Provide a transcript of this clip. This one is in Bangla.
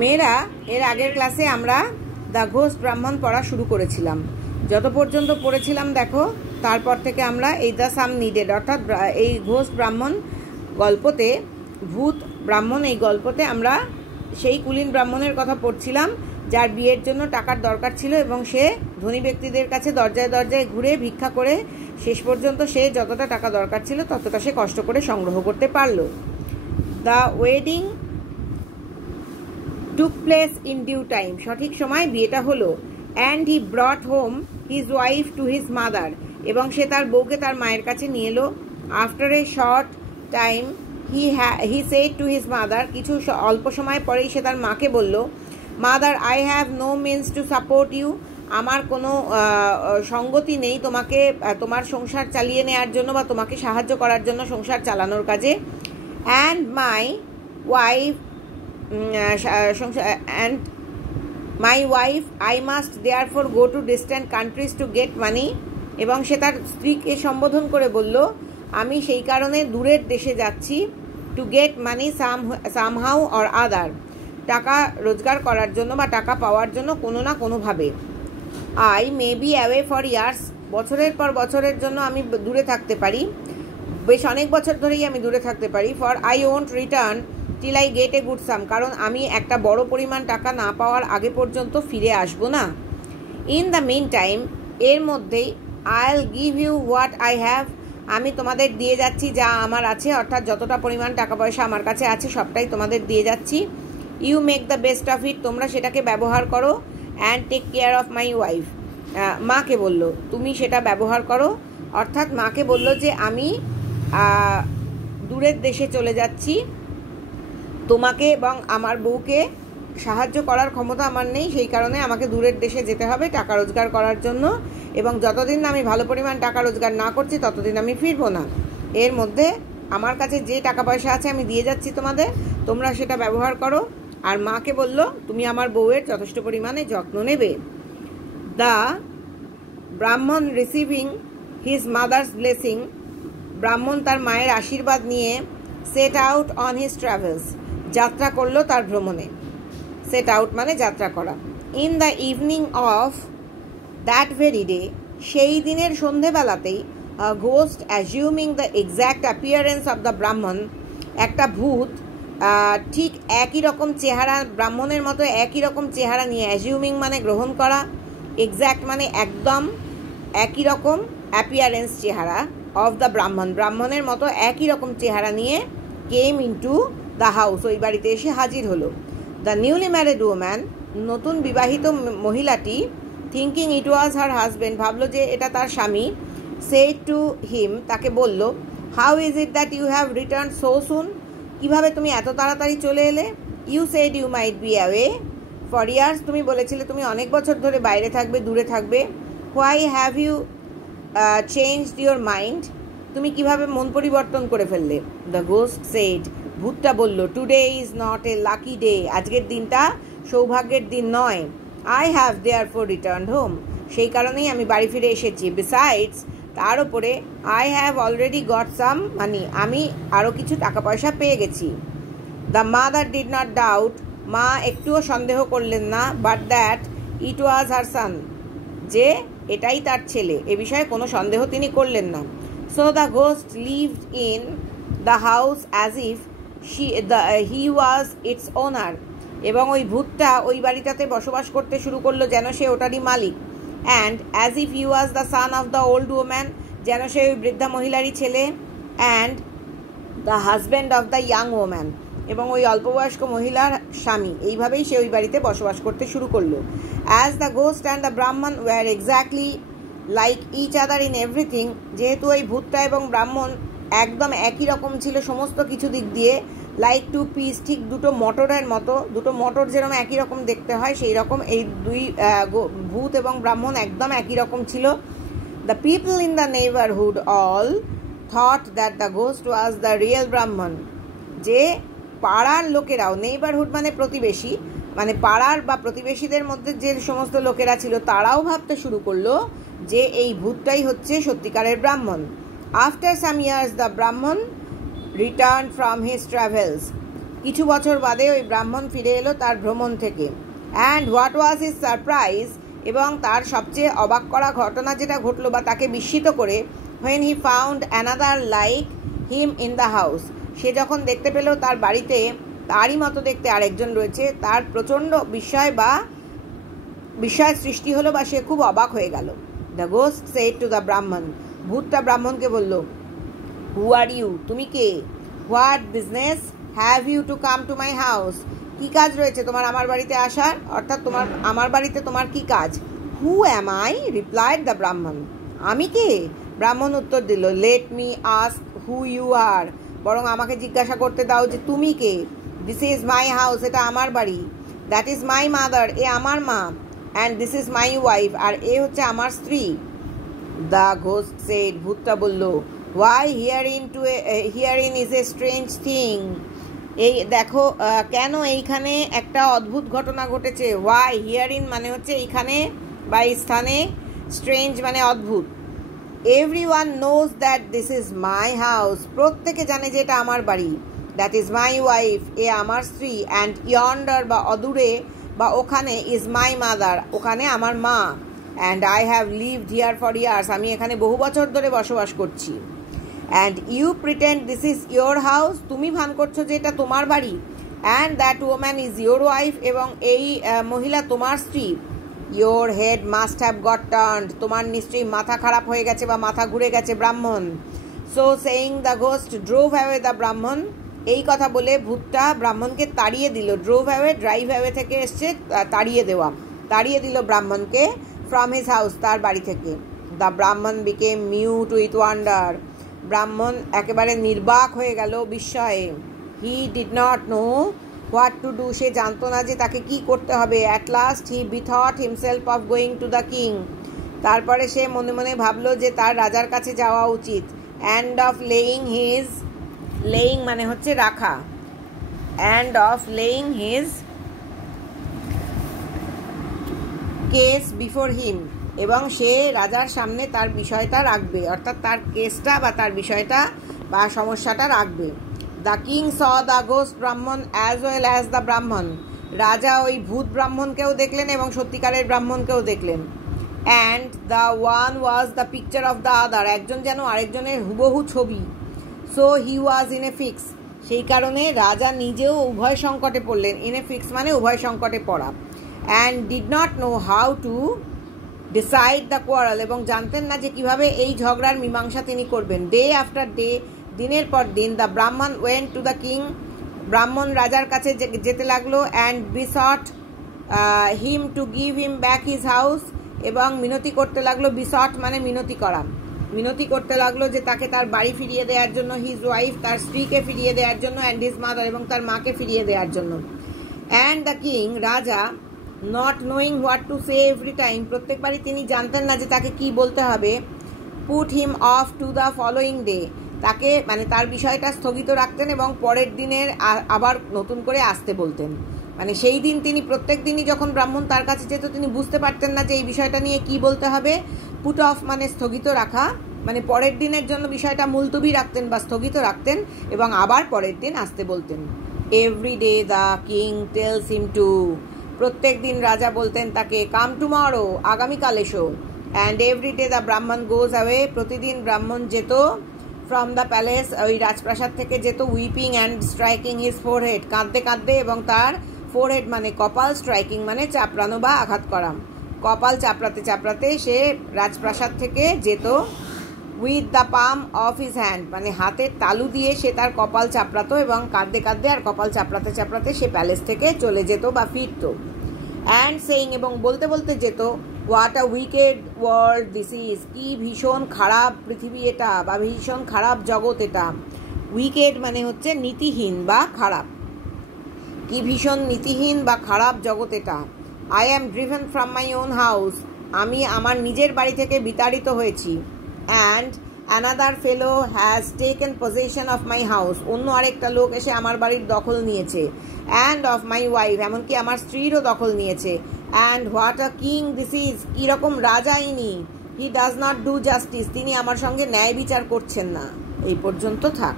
মেয়েরা এর আগের ক্লাসে আমরা দ্য ঘোস্ট ব্রাহ্মণ পড়া শুরু করেছিলাম। যত পর্যন্ত পড়েছিলাম দেখো, তারপর থেকে আমরা এই দ্য সাম নিডেড অর্থাৎ এই ঘোস্ট ব্রাহ্মণ গল্পতে, ভূত ব্রাহ্মণ এই গল্পতে আমরা সেই কুলীন ব্রাহ্মণের কথা পড়ছিলাম যার বিয়ের জন্য টাকার দরকার ছিল এবং সে ধনী ব্যক্তিদের কাছে দরজায় দরজায় ঘুরে ভিক্ষা করে শেষ পর্যন্ত সে যতটা টাকা দরকার ছিল ততটা সে কষ্ট করে সংগ্রহ করতে পারল। The wedding took place in due time, সঠিক সময় বিয়েটা হলো। and he brought home his wife to his mother, এবং সে তার বউকে তার মায়ের কাছে নিয়ে এলো। after a short time he said to his mother, কিছু অল্প সময় পরেই সে তার মাকে বলল, mother, I have no means to support you, আমার কোনো সঙ্গতি নেই তোমাকে তোমার সংসার চালিয়ে নেওয়ার জন্য বা তোমাকে সাহায্য করার জন্য সংসার চালানোর কাজে। and my wife I must therefore go to distant countries to get money, এবং সে তার স্ত্রীকে সম্বোধন করে বলল, আমি সেই কারণে দূরের দেশে যাচ্ছি, to get money somehow or other, টাকা রোজগার করার জন্য বা টাকা পাওয়ার জন্য কোনো না কোনোভাবে। I may be away for years, বছরের পর বছরের জন্য আমি দূরে থাকতে পারি, বেশ অনেক বছর ধরেই আমি দূরে থাকতে পারি। For I won't return till I get a good sum, কারণ আমি একটা বড় পরিমাণ টাকা না পাওয়ার আগে পর্যন্ত ফিরে আসবো না। ইন দ্য মিন টাইম, এর মধ্যেই, I'll give you what I have, আমি তোমাদের দিয়ে যাচ্ছি যা আমার আছে, অর্থাৎ যতটা পরিমাণ টাকা পয়সা আমার কাছে আছে সবটাই তোমাদের দিয়ে যাচ্ছি। You make the best of it, তোমরা সেটাকে ব্যবহার করো। And take care of my wife, মাকে বলল তুমি সেটা ব্যবহার করো, অর্থাৎ মাকে বলল যে আমি দূরের দেশে চলে যাচ্ছি, তোমাকে এবং আমার বউকে সাহায্য করার ক্ষমতা আমার নেই, সেই কারণে আমাকে দূরের দেশে যেতে হবে টাকা রোজগার করার জন্য, এবং যতদিন না আমি ভালো পরিমাণ টাকা রোজগার না করছি ততদিন আমি ফিরবো না। এর মধ্যে আমার কাছে যে টাকা পয়সা আছে আমি দিয়ে যাচ্ছি তোমাদের, তোমরা সেটা ব্যবহার করো। আর মাকে বলল তুমি আমার বউয়ের যথেষ্ট পরিমাণে যত্ন নেবে। দ্য ব্রাহ্মণ রিসিভিং হিজ মাদার্স ব্লেসিং, ব্রাহ্মণ তার মায়ের আশীর্বাদ নিয়ে set out on his travels, যাত্রা করলো তার ভ্রমণে। সেট আউট মানে যাত্রা করা। In the evening of that very day, সেই দিনের সন্ধেবেলাতেই, ghost assuming the exact appearance of the Brahmin, একটা ভূত ঠিক একই রকম চেহারা, ব্রাহ্মণের মতো একই রকম চেহারা নিয়ে, অ্যাজিউমিং মানে গ্রহণ করা, এক্স্যাক্ট মানে একদম একই রকম, অ্যাপিয়ারেন্স চেহারা, অফ দ্য ব্রাহ্মণ ব্রাহ্মণের মতো একই রকম চেহারা নিয়ে, কেম ইনটু দ্য হাউস, ওই বাড়িতে এসে হাজির হলো। দ্য নিউলি ম্যারিড ওম্যান, নতুন বিবাহিত মহিলাটি, থিঙ্কিং ইট ওয়াজ হার হাজব্যান্ড, ভাবলো যে এটা তার স্বামী, সেড টু হিম, তাকে বলল, how is it that you have return so soon, কীভাবে তুমি এত তাড়াতাড়ি চলে এলে। You said you might be away for years, তুমি বলেছিলে তুমি অনেক বছর ধরে বাইরে থাকবে, দূরে থাকবে। Why have you changed your mind, তুমি কিভাবে মন পরিবর্তন করে ফেললে। দ্য গোস্ট সেড, ভূতটা বলল, today is not a lucky day, আজকের দিনটা সৌভাগ্যের দিন নয়। I have therefore returned home, সেই কারণেই আমি বাড়ি ফিরে এসেছি। বিসাইডস, তার ওপরে, I have already got some money, আমি আরও কিছু টাকা পয়সা পেয়ে গেছি। The mother did not doubt, মা একটুও সন্দেহ করলেন না, বাট দ্যাট ইট ওয়াজ হার সান, যে এটাই তার ছেলে, এ বিষয়ে কোনো সন্দেহ তিনি করলেন না। So the ghost lived in the house as if he was it's ওনার, এবং ওই ভূতটা ওই বাড়িটাতে বসবাস করতে শুরু করলো যেন সে ওটারই মালিক। And as if he was the son of the old woman, যেন সে ওই বৃদ্ধা মহিলারই ছেলে। And the husband of the young woman, এবং ওই অল্পবয়স্ক মহিলার স্বামী। এইভাবেই সে ওই বাড়িতে বসবাস করতে শুরু করলো। As the ghost and the Brahmin were exactly like each other in everything, যেহেতু ওই ভূতটা এবং ব্রাহ্মণ একদম একই রকম ছিল সমস্ত কিছু দিক দিয়ে, লাইক টু পিস, ঠিক দুটো মটরের মতো, দুটো মটর যেরকম একই রকম দেখতে হয় সেই রকম এই দুই ভূত এবং ব্রাহ্মণ একদম একই রকম ছিল। The people in the neighbourhood all thought that the ghost was the real ব্রাহ্মণ, যে পাড়ার লোকেরাও, নেইবারহুড মানে প্রতিবেশী, মানে পাড়ার বা প্রতিবেশীদের মধ্যে যে সমস্ত লোকেরা ছিল তারাও ভাবতে শুরু করলো যে এই ভূতটাই হচ্ছে সত্যিকারের ব্রাহ্মণ। আফটার সাম ইয়ার্স দ্য ব্রাহ্মণ রিটার্ন ফ্রম হিজ ট্রাভেলস, কিছু বছর বাদে ওই ব্রাহ্মণ ফিরে এলো তার ভ্রমণ থেকে। And what was his surprise, এবং তার সবচেয়ে অবাক করা ঘটনা যেটা ঘটলো বা তাকে বিস্মিত করে, when he found another like him in the house, সে যখন দেখতে পেল তার বাড়িতে তারই মতো দেখতে আরেকজন রয়েছে, তার প্রচণ্ড বিস্ময় সৃষ্টি হলো বা সে খুব অবাক হয়ে গেল। The ghost said to the Brahmin, ভূতটা ব্রাহ্মণকে বলল, হু আর ইউ, তুমি কে? What business have you to come to my house, কী কাজ রয়েছে তোমার আমার বাড়িতে আসার, অর্থাৎ আমার বাড়িতে তোমার কী কাজ? Who am I, replied the Brahmin, আমি কে? ব্রাহ্মণ উত্তর দিল, let me ask who you are, বরং আমাকে জিজ্ঞাসা করতে দাও যে তুমি কে। দিস ইজ মাই হাউস, এটা আমার বাড়ি। দ্যাট ইজ মাই মাদার, এ আমার মা। And this is my wife, আর এ হচ্ছে আমার স্ত্রী। দ্য ঘোস্ট সেড, ভূতটা বলল, why herein is a strange thing, এই দেখো কেন এইখানে একটা অদ্ভুত ঘটনা ঘটেছে। হোয়াই হিয়ারিন মানে হচ্ছে এইখানে বা এই স্থানে, স্ট্রেঞ্জ মানে অদ্ভুত। Everyone knows that this is my house, প্রত্যেকে জানে যে এটা আমার বাড়ি। দ্যাট ইজ মাই ওয়াইফ, এ আমার স্ত্রী। অ্যান্ড ইয়ন্ডার বা অদূরে বা ওখানে ইজ মাই মাদার, ওখানে আমার মা। And I have lived here for years, আমি এখানে বহু বছর ধরে বসবাস করছি। And you pretend this is your house, তুমি ভান করছো যে এটা তোমার বাড়ি। And that woman is your wife, এবং এই মহিলা তোমার স্ত্রী। Your head must have got turned, তোমার নিশ্চয়ই মাথা খারাপ হয়ে গেছে বা মাথা ঘুরে গেছে ব্রাহ্মণ। So saying the ghost drove away the ব্রাহ্মণ, এই কথা বলে ভূতটা ব্রাহ্মণকে তাড়িয়ে দিল। ড্রোভ অ্যাওয়ে ড্রাইভ অ্যাওয়ে থেকে এসছে তাড়িয়ে দিল ব্রাহ্মণকে ফ্রম হিজ হাউস, তার বাড়ি থেকে। দ্য ব্রাহ্মণ বিকেম মিউট উইথ ওয়ান্ডার, ব্রাহ্মণ একেবারে নির্বাক হয়ে গেল বিস্ময়ে। He did not know what to do, সে জানতো না যে তাকে কি করতে হবে। At last he bethought himself of going to the king, তারপরে সে মনে মনে ভাবলো যে তার রাজার কাছে যাওয়া উচিত। অ্যান্ড অফ লেইং মানে হচ্ছে রাখা, and of laying his case before him, এবং সে রাজার সামনে তার বিষয়টা রাখবে, অর্থাৎ তার কেসটা বা তার বিষয়টা বা সমস্যাটা রাখবে। The king saw the ghost ব্রাহ্মণ অ্যাজ ওয়েল অ্যাজ দ্য ব্রাহ্মণ, রাজা ওই ভূত ব্রাহ্মণকেও দেখলেন এবং সত্যিকারের ব্রাহ্মণকেও দেখলেন। And the one was the picture of the other, একজন যেন আরেকজনের হুবহু ছবি। So he was in a fix, সেই কারণে রাজা নিজেও উভয় সংকটে পড়লেন। ইন এ ফিক্স মানে উভয় সংকটে পড়া। And did not know how to decide the quarrel, এবং জানতেন না যে কীভাবে এই ঝগড়ার মীমাংসা তিনি করবেন। ডে আফটার ডে, দিনের পর দিন, দ্য ব্রাহ্মণ ওয়েন্ট টু দ্য কিং, ব্রাহ্মণ রাজার কাছে যেতে লাগলো। And besought him to give him back his house, এবং মিনতি করতে লাগলো। বিসট মানে মিনতি করতে লাগলো যে তাকে তার বাড়ি ফিরিয়ে দেওয়ার জন্য, হিজ ওয়াইফ তার স্ত্রীকে ফিরিয়ে দেওয়ার জন্য, অ্যান্ড হিজ মাদার এবং তার মাকে ফিরিয়ে দেওয়ার জন্য। অ্যান্ড দ্য কিং, রাজা, not knowing what to say every time, প্রত্যেকবারই তিনি জানতেন না যে তাকে কি বলতে হবে। Put him of to the following day, তাকে মানে তার বিষয়টা স্থগিত রাখতেন এবং পরের দিনের আবার নতুন করে আসতে বলতেন। মানে সেই দিন তিনি প্রত্যেক দিনই যখন ব্রাহ্মণ তার কাছে যেত তিনি বুঝতে পারতেন না যে এই বিষয়টা নিয়ে কি বলতে হবে। পুট অফ মানে স্থগিত রাখা, মানে পরের দিনের জন্য বিষয়টা মুলতবি রাখতেন বা স্থগিত রাখতেন এবং আবার পরের দিন আসতে বলতেন। Every day the king tells him to, প্রত্যেক দিন রাজা বলতেন তাকে, কাম টুমরো, আগামীকাল এসো। অ্যান্ড এভরি ডে দ্য ব্রাহ্মণ গোজ অ্যাওয়ে, প্রতিদিন ব্রাহ্মণ যেত ফ্রম দ্য প্যালেস, ওই রাজপ্রাসাদ থেকে যেত। Weeping and striking his forehead, কাঁদতে কাঁদতে এবং তার ফোরহেড মানে কপাল, স্ট্রাইকিং মানে চাপড়ানো বা আঘাত করা, কপাল চাপড়াতে চাপড়াতে সে রাজপ্রাসাদ থেকে যেত। With the palm of his hand, মানে হাতের তালু দিয়ে সে তার কপাল চাপড়াতো এবং কাঁদতে কাঁদতে আর কপাল চাপড়াতে চাপড়াতে সে প্যালেস থেকে চলে যেত বা ফিরত। অ্যান্ড সেইং, এবং বলতে বলতে যেত, what a wicked world this is, কি ভীষণ খারাপ পৃথিবী এটা বা ভীষণ খারাপ জগৎ এটা। উইকেড মানে হচ্ছে নীতিহীন বা খারাপ, কি ভীষণ নীতিহীন বা খারাপ জগৎ এটা। I am driven from my own house, আমি আমার নিজের বাড়ি থেকে বিতাড়িত হয়েছি। And another fellow has taken possession of my house, অন্য আরেকটা লোক এসে আমার বাড়ির দখল নিয়েছে। অ্যান্ড অফ মাই ওয়াইফ, এমনকি আমার স্ত্রীরও দখল নিয়েছে। And what a king this is, কীরকম রাজা ইনি। He does not do justice, তিনি আমার সঙ্গে ন্যায় বিচার করছেন না। এই পর্যন্ত থাক।